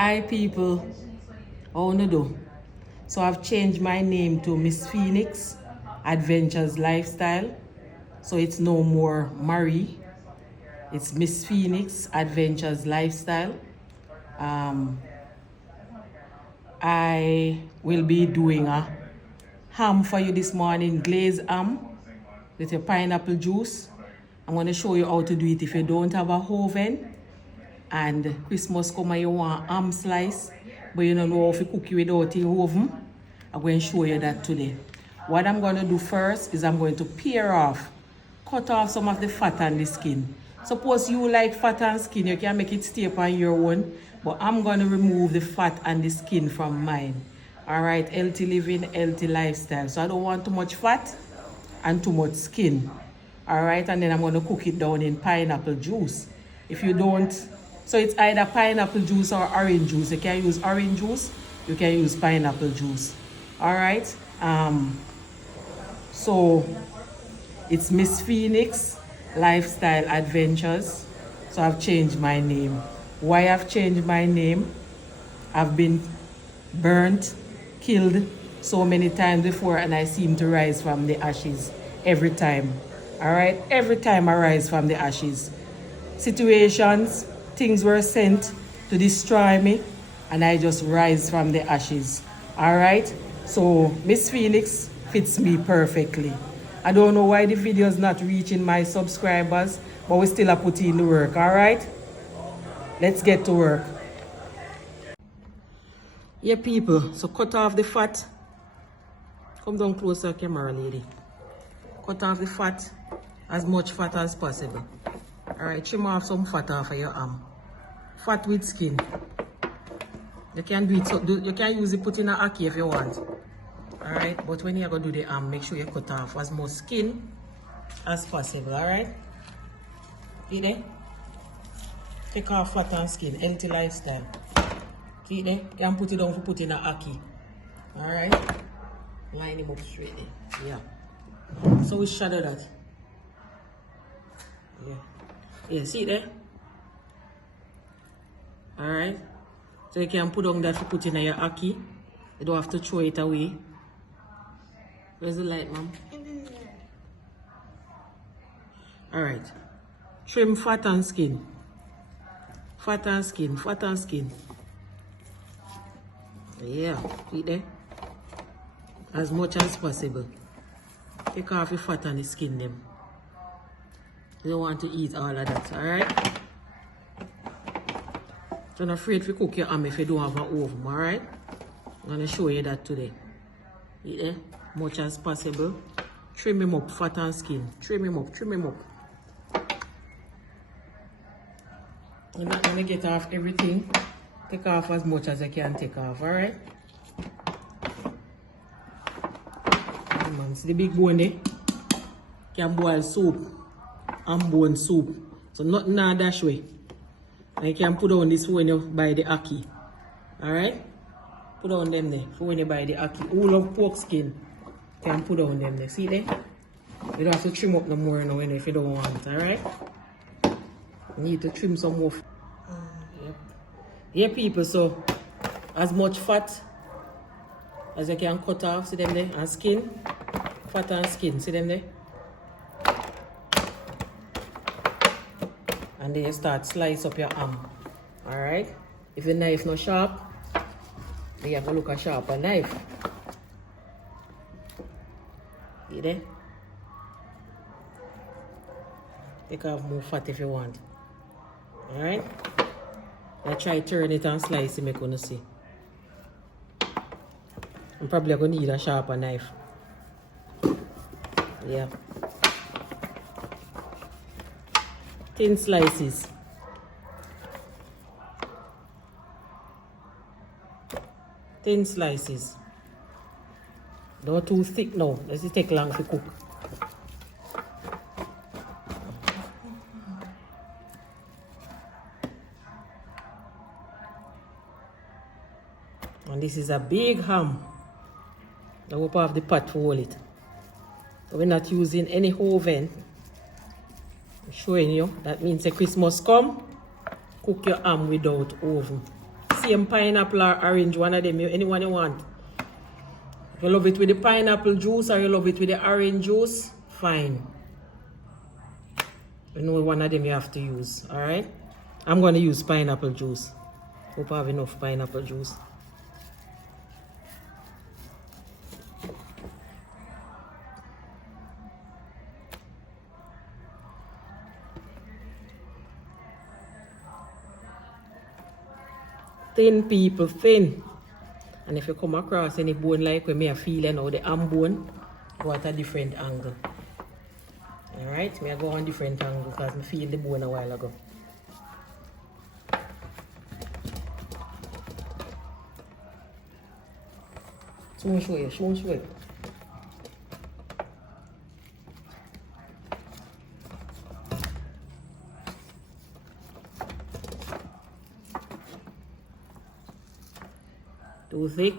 Hi people, how you do? So I've changed my name to Miss Phoenix Adventures Lifestyle. So it's no more Marie. It's Miss Phoenix Adventures Lifestyle. I will be doing a ham for you this morning, glazed ham with a pineapple juice. I'm going to show you how to do it if you don't have a oven and Christmas come and you want ham slice, but you don't know how to cook it without the oven. I'm going to show you that today. What I'm going to do first is I'm going to cut off some of the fat and the skin. Suppose you like fat and skin, you can make it stay on your own, but I'm going to remove the fat and the skin from mine. Alright, healthy living, healthy lifestyle. So I don't want too much fat and too much skin. Alright, and then I'm going to cook it down in pineapple juice. If you don't, so it's either pineapple juice or orange juice. You can use orange juice, you can use pineapple juice. Alright, so it's Miss Phoenix Lifestyle Adventures. So I've changed my name. Why I've changed my name? I've been burnt, killed so many times before, and I seem to rise from the ashes every time. Alright, every time I rise from the ashes. Situations, things were sent to destroy me, and I just rise from the ashes. Alright, so Miss Phoenix fits me perfectly. I don't know why the video is not reaching my subscribers, but we still are putting in the work. Alright, let's get to work. Yeah people, so cut off the fat. Come down closer, camera lady. Cut off the fat, as much fat as possible. Alright, trim off some fat off of your arm. Fat with skin. You can do it, so you can use it, put in a ackee if you want. Alright, but when you're going to do the arm, make sure you cut off as much skin as possible. Alright? See there? Take off fat and skin, healthy lifestyle. See there? You can put it down for put in a ackee. Alright? Line him up straight there. Yeah. So we shadow that. Yeah. Yeah, see there? Alright. So you can put on that for put in your ackee. You don't have to throw it away. Where's the light, ma'am? Alright. Trim fat and skin. Fat and skin, fat and skin. Yeah, see there? As much as possible. Take off the fat and the skin them. You don't want to eat all of that, alright? Don't afraid to cook your ham if you don't have an oven, alright? I'm going to show you that today. Eat there? Much as possible. Trim him up, fat and skin. Trim him up, trim him up. You're not going to get off everything. Take off as much as you can take off, alright? See the big bone there? Can boil soup. And bone soup. So nothing now dash way. And you can put on this when you buy the ackee. Alright? Put on them there for when you buy the ackee. All of pork skin. You can put on them there. See there? You don't have to trim up no more now if you don't want. Alright? You need to trim some more. Yep. Yeah people, so as much fat as you can cut off, see them there? And skin. Fat and skin, see them there? And then you start slice up your arm. Alright? If your knife not sharp, then you have to look at sharper knife. See there? Take off more fat if you want. Alright? I try turn it and slice it, make you see. I'm probably going to need a sharper knife. Yeah. Thin slices. Thin slices. Not too thick now. Let's take long to cook. And this is a big ham. I hope I have the pot to hold it. So we're not using any oven. showing you. That means a Christmas come, cook your ham without oven. See same pineapple or orange, one of them, anyone you want. If you love it with the pineapple juice or you love it with the orange juice, fine. You know one of them you have to use, alright? I'm going to use pineapple juice. Hope I have enough pineapple juice. Thin, people, thin. And if you come across any bone like when me I feel you know the arm bone, go at a different angle. Alright, me I go on different angle because I feel the bone a while ago. So show you. Too thick.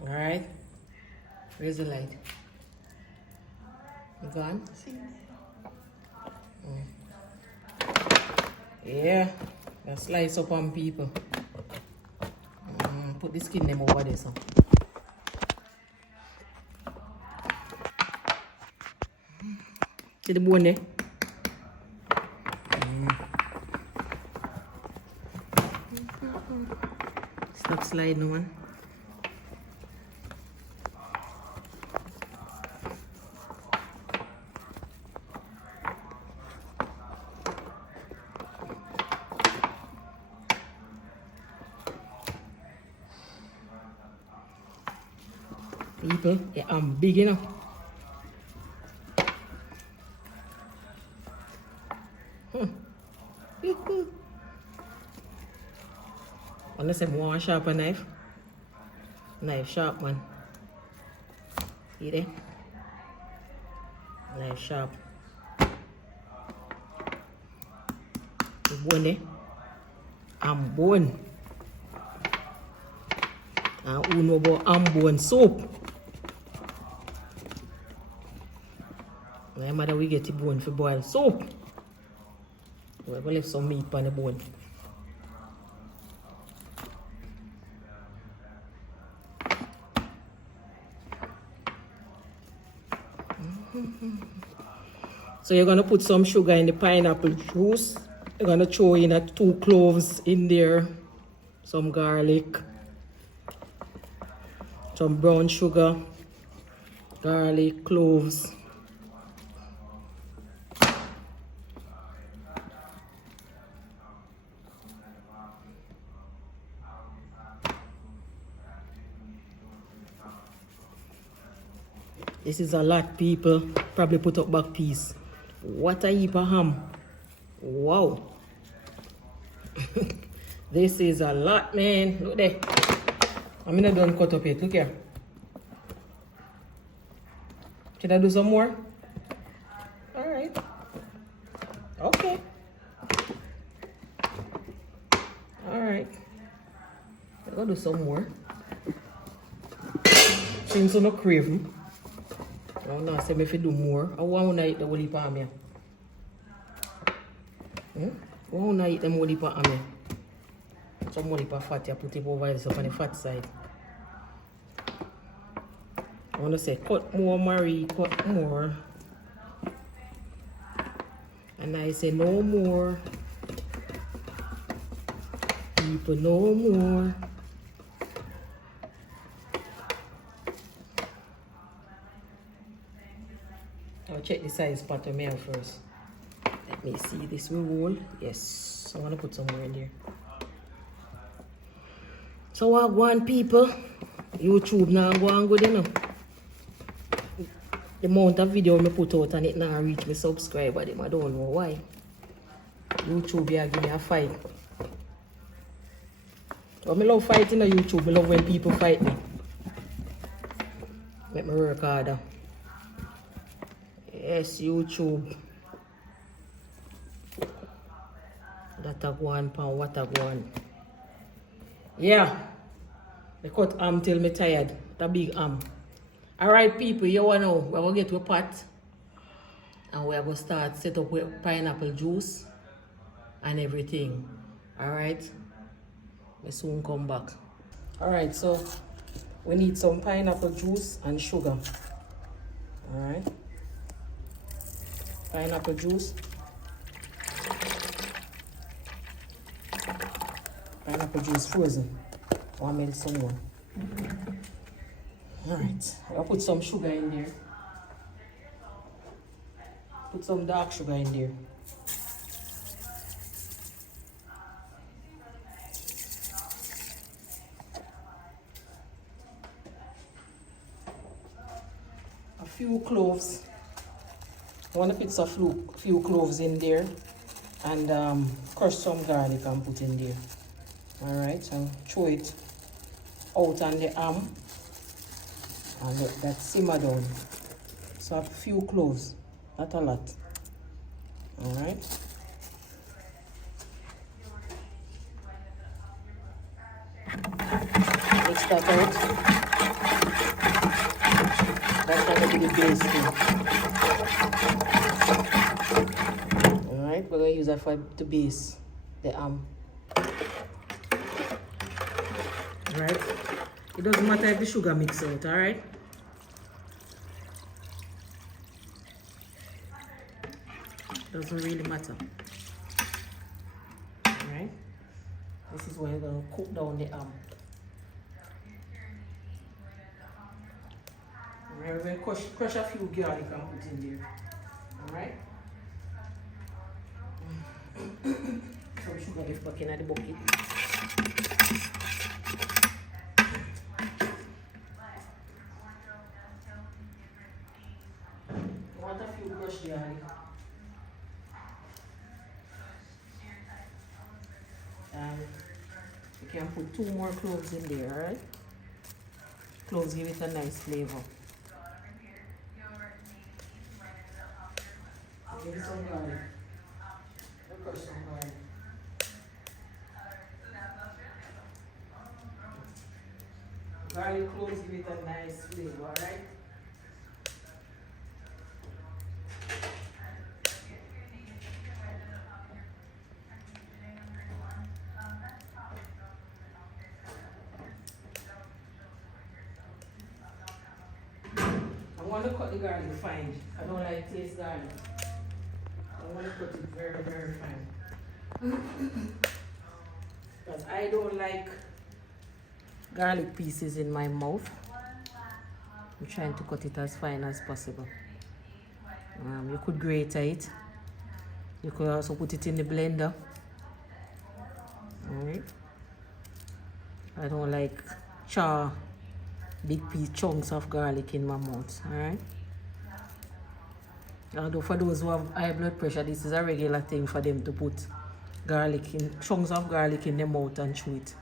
Alright. Where's the light? You gone? Yeah. Just slice up on people. Put the skin them over there so. See the bone there? Stop sliding on. People, yeah, I'm big enough. Unless I want a sharper knife. Knife sharp, man. See there? Knife sharp. The bone there. And bone. And who know about bone soup? My mother we get the bone for boil soup. We're going to leave some meat on the bone. So you're going to put some sugar in the pineapple juice. You're going to throw in 2 cloves in there. Some garlic. Some brown sugar. Garlic, cloves. This is a lot, people. Probably put up back piece. What a heap of ham. Wow. This is a lot, man. Look there. I'm not done cut up yet. Look here. Can I do some more? Alright. Okay. Alright. I'm gonna do some more. Since I'm not craving. I want to say if I do more. I want to eat the whole heap of ham. I want to eat the whole heap of ham. Some more heap of fat, I put it over there on the fat side. I want to say cut more, Marie, cut more. And I say no more. People, no more. I'll check the size part of me first. Let me see this roll. Yes, I want to put some more in there. So I want people, YouTube now go and good enough. The amount of video I put out and it now reach me subscriber them. I don't know why. YouTube yeah give me a fight. But I love fighting on YouTube. I love when people fight me. Make me work harder. Yes, YouTube. That a go on, pound, what a go on. Yeah. I cut ham till me tired. The big ham. Alright people, you know, we're going to get to a pot. And we're going to start set up with pineapple juice. And everything. Alright. I soon come back. Alright, so we need some pineapple juice and sugar. Alright. Pineapple juice. Pineapple juice frozen. I want to melt some more. Alright. I'll put some sugar in there. Put some dark sugar in there. A few cloves. I want to put a few cloves in there and crush some garlic and put in there. Alright, and throw it out on the ham and let that simmer down. So a few cloves, not a lot. Alright. Mix that out. That's going to be the base thing. Alright, we're going to use that for to base the ham. Alright? It doesn't matter if the sugar mix out, alright? Doesn't really matter. Alright? This is where you're going to cook down the ham. Alright, we're going to crush a few garlic and put in there. Alright? Some sugar is back in the bucket. I want a few crushed garlic. And you can put 2 more cloves in there, alright? Cloves give it a nice flavor. Give it some garlic. Crush some garlic. Garlic cloves give it a nice flavor, alright? I want to cut the garlic fine. I don't like taste garlic. I want to cut it very, very fine. Because I don't like garlic pieces in my mouth. I'm trying to cut it as fine as possible. You could grate it. You could also put it in the blender. Alright. I don't like big chunks of garlic in my mouth. Alright. Although for those who have high blood pressure, this is a regular thing for them to put chunks of garlic in their mouth and chew it.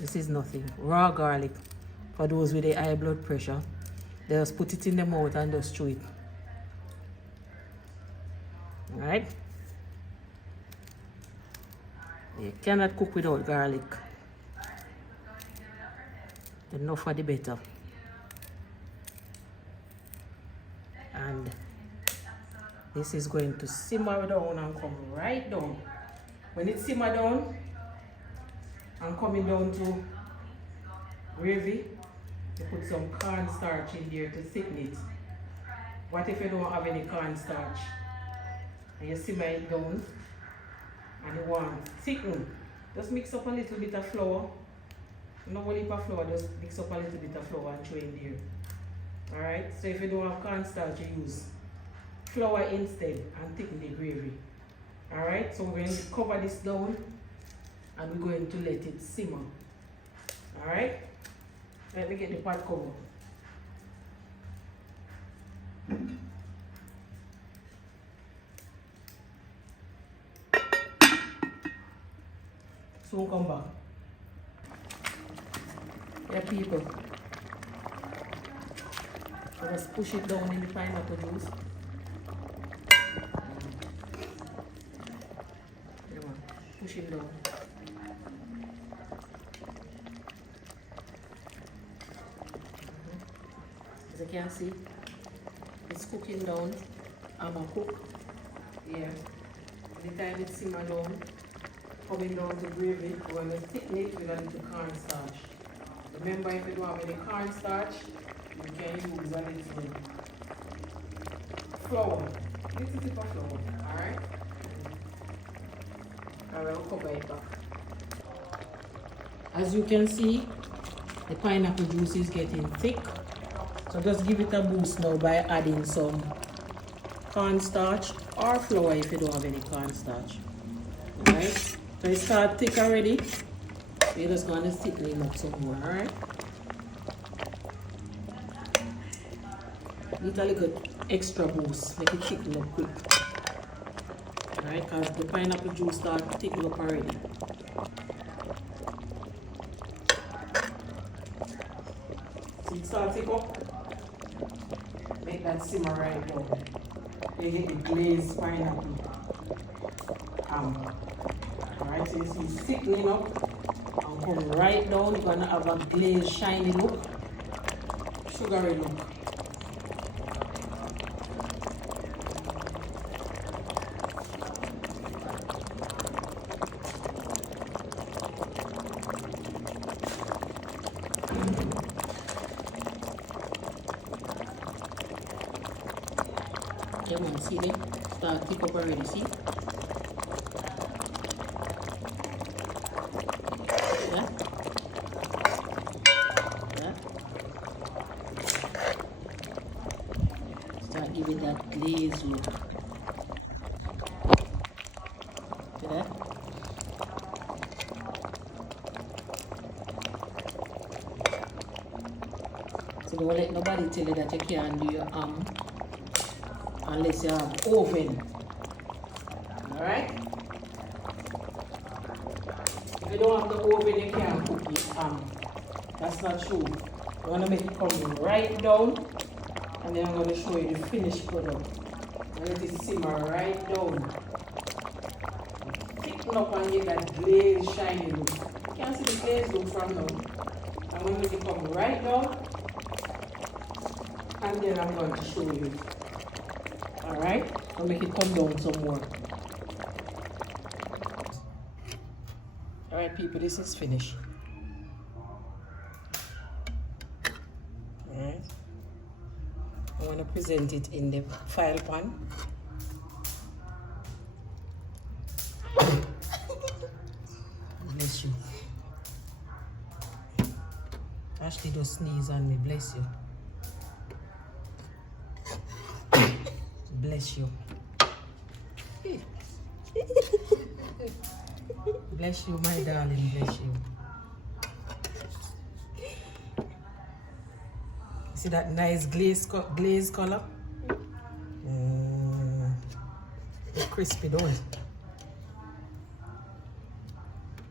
This is nothing. Raw garlic. For those with a high blood pressure, they just put it in their mouth and just chew it. Alright? You cannot cook without garlic. Enough for the better. And this is going to simmer down and come right down. When it simmer down and coming down to gravy, you put some cornstarch in there to thicken it. What if you don't have any cornstarch? And you simmer it down and you want thicken. Just mix up a little bit of flour. No whole heap of flour, just mix up a little bit of flour and throw in there. Alright, so if you don't have cornstarch, you use flour instead and thicken the gravy. Alright, so we're going to cover this down and we're going to let it simmer. Alright, let me get the pot cover. Soon come back. Yeah, people. Just push it down in the pineapple juice. Push it down. As you can see, it's cooking down. I'm gonna cook here. Anytime it simmer down, coming down to gravy, we're going to thicken it with a little cornstarch. Remember, if you don't have any cornstarch, you can use a little flour. Little tip of flour, alright? I will cover it back. As you can see, the pineapple juice is getting thick. So just give it a boost now by adding some cornstarch or flour if you don't have any cornstarch. Alright? So it starts thick already. So you're just going to thicken it up some more, alright? Need a little extra boost, make it thicken up quick. Alright, because the pineapple juice starts thickening up already. See it start thick up? Make that simmer right down. You get the glazed pineapple ham. Alright, so you see it's thickening up and come right down. You're gonna have a glazed shiny look, sugary look. Yeah, man, see them? Start thick up already, see? Yeah? Yeah? Start giving that glaze look. See that? So don't let nobody tell you that you can't do your unless you have oven. Alright? If you don't have the oven, you can't cook it. That's not true. You want to make it come right down, and then I'm going to show you the finished product. Let it simmer right down. Thicken up and get that glazed shiny look. You can't see the glazed look from now. I'm going to make it come right down, and then I'm going to show you. Alright, I'll make it come down some more. Alright people, this is finished. Alright. I want to present it in the file pan. Bless you. Ashley just sneeze on me, bless you. Bless you. Bless you, my darling, bless you. See that nice glaze color? It's crispy, don't it?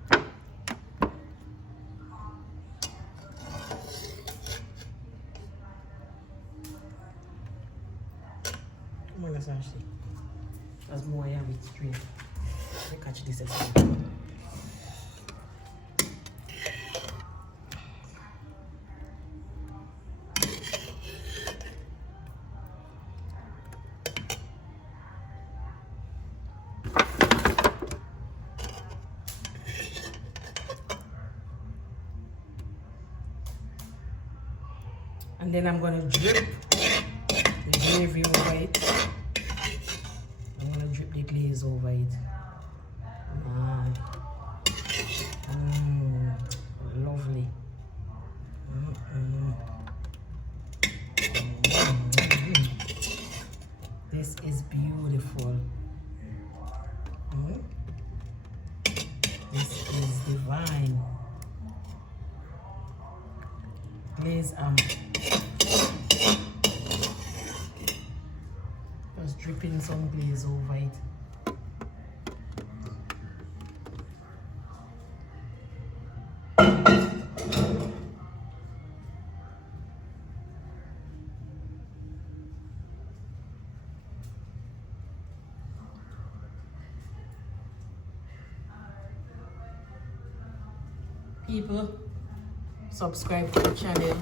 Come on, let's actually. That's more I have it straight. Let me catch this again. And then I'm going to drip the gravy over it. I'm going to drip the glaze over it. Lovely. This is beautiful. This is divine. Glaze just dripping some glaze over it. People, subscribe to the channel,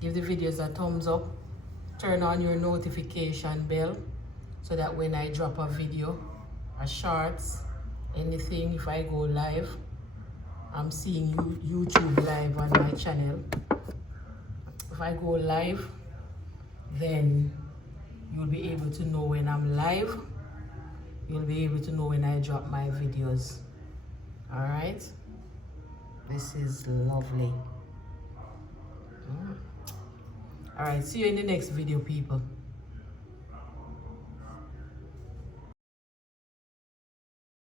Give the videos a thumbs up. Turn on your notification bell so that when I drop a video, a shorts, anything, if I go live, I'm seeing YouTube live on my channel. If I go live, then you'll be able to know when I'm live. You'll be able to know when I drop my videos. All right? This is lovely. All right, see you in the next video, people.